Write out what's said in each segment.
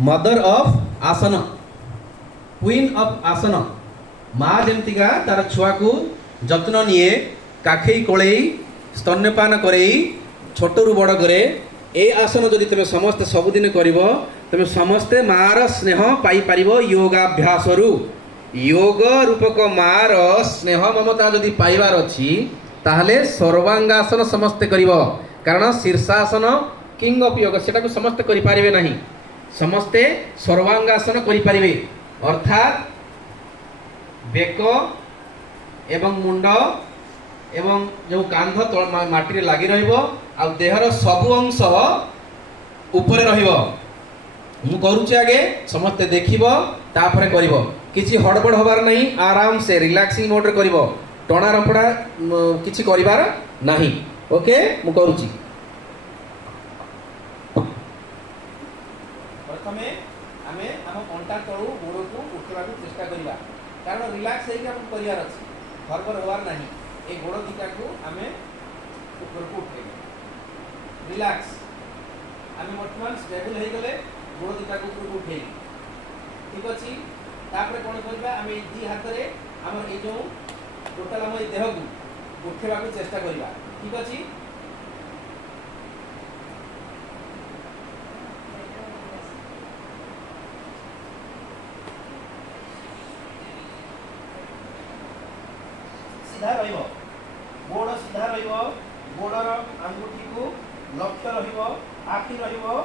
Mother of आसन, queen of आसन। माँ जमतीका तार छुआ को जत्न निए, काखेई कोड़े स्तन्यपान करे, छोटू बड़ करे। ए आसन जदि तुम समस्ते सबुदिन कर तुम समस्ते मार स्नेह पाई पार योगाभ्यास। योग रूपक मार स्नेह ममता जदि पाइबार अच्छी ताहले सर्वांगासन समस्ते करिवो। कारण शीर्षासन किंग ऑफ योग सेटा को समस्ते करि पारिबे नहीं, समस्ते सर्वांगासन करि पारिबे। अर्थात बेक एवं मुंड एवं जो कांध तल माटी रे लागि रहिबो आ देहर सब अंश ऊपर रहिबो। मु करूची आगे समस्ते देखिबो तापरे करिबो, किछि हड़बड़ होबार नहीं, आराम से रिलैक्सिंग मोड रे करिबो, टणा रपड़ा किछि करिबार नहीं। ओके मु करूची। प्रथमे आमे हम कंटा तळु गोड़ को उठेबा को चेष्टा करिबा, कारण रिलैक्स हेइ हम करिवार अछि, हड़बड़ होबार नहीं। ए गोड़ दिटा को आमे ऊपर को उठेबा, रिलैक्स। आमे वर्तमान स्टेबल हे गले गोड़ दिटा को ऊपर को उठेई, ठीक अछि। तापरे कोन करबा, आमे दी हाथ रे हमर ए जो टोटल हम ए देह को उठेबा को चेष्टा करिबा, ठीक अछि। सीधा रहिबो, गोड़ सीधा रहिबो, गोड़र आंगुठी को लक्ष्य रहिबो, आखि रहिबो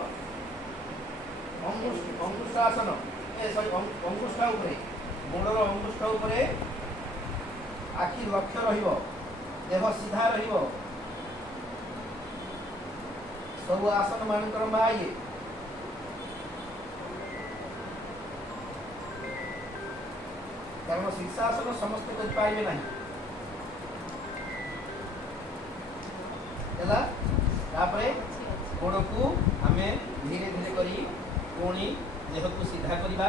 अंगुष्ठासन, ए सॉरी अंगुष्ठा ऊपरे, गोड़र अंगुष्ठा ऊपरे आखि लक्ष्य रहिबो, देह सीधा रहिबो। सब आसन मानकर माइए कारण शीर्षासन समस्त कर पाइबे नहीं ହେଲା। तापरे गोड़ को आमे धीरे धीरे करी पुणी देह को सीधा करिबा,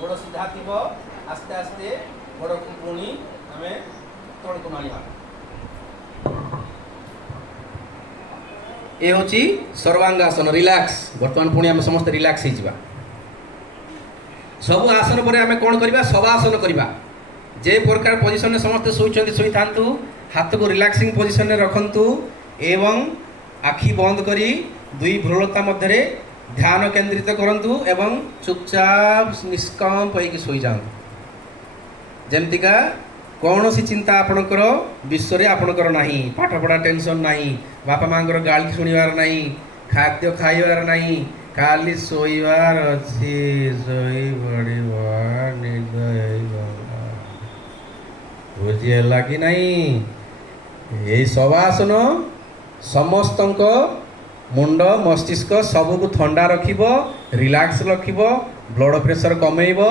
गोड़ सीधा थिबो, आस्ते आस्ते गोड़ को पुणी आमे तळ को मारिबा। ए होची सर्वांगासन रिलैक्स। वर्तमान पुणी आमे समस्त रिलैक्स हे जिबा। सब आसन पर आमे कोन करिबा, शवासन करिबा। जे प्रकार पोजीशन में समस्त सोइछन्ति सोई थांतु, हाथ को रिलैक्सिंग पोजीशन में रखंतु एवं आखि बंद करी दुई भ्रूलता मध्य ध्यान केंद्रित करंतु एवं चुपचाप निष्कंप होइकि सोई जांतु। जेमतिका कौन सी चिंता आपणकर विश्व रे आपणकर नाही, पाठ पढ़ा टेंशन नाही, बापा मांकर गाली सुनिवार नाही, खाद्य खाइबार नाही, खाली सोइबार अछि, सोई पड़िबा निद होइबा। बुझिएला कि नहीं? ये शवासन समस्तंक मुंड मस्तिष्क सबको ठंडा रखिबो, रिलैक्स रखिबो, ब्लड प्रेशर कमेइबो।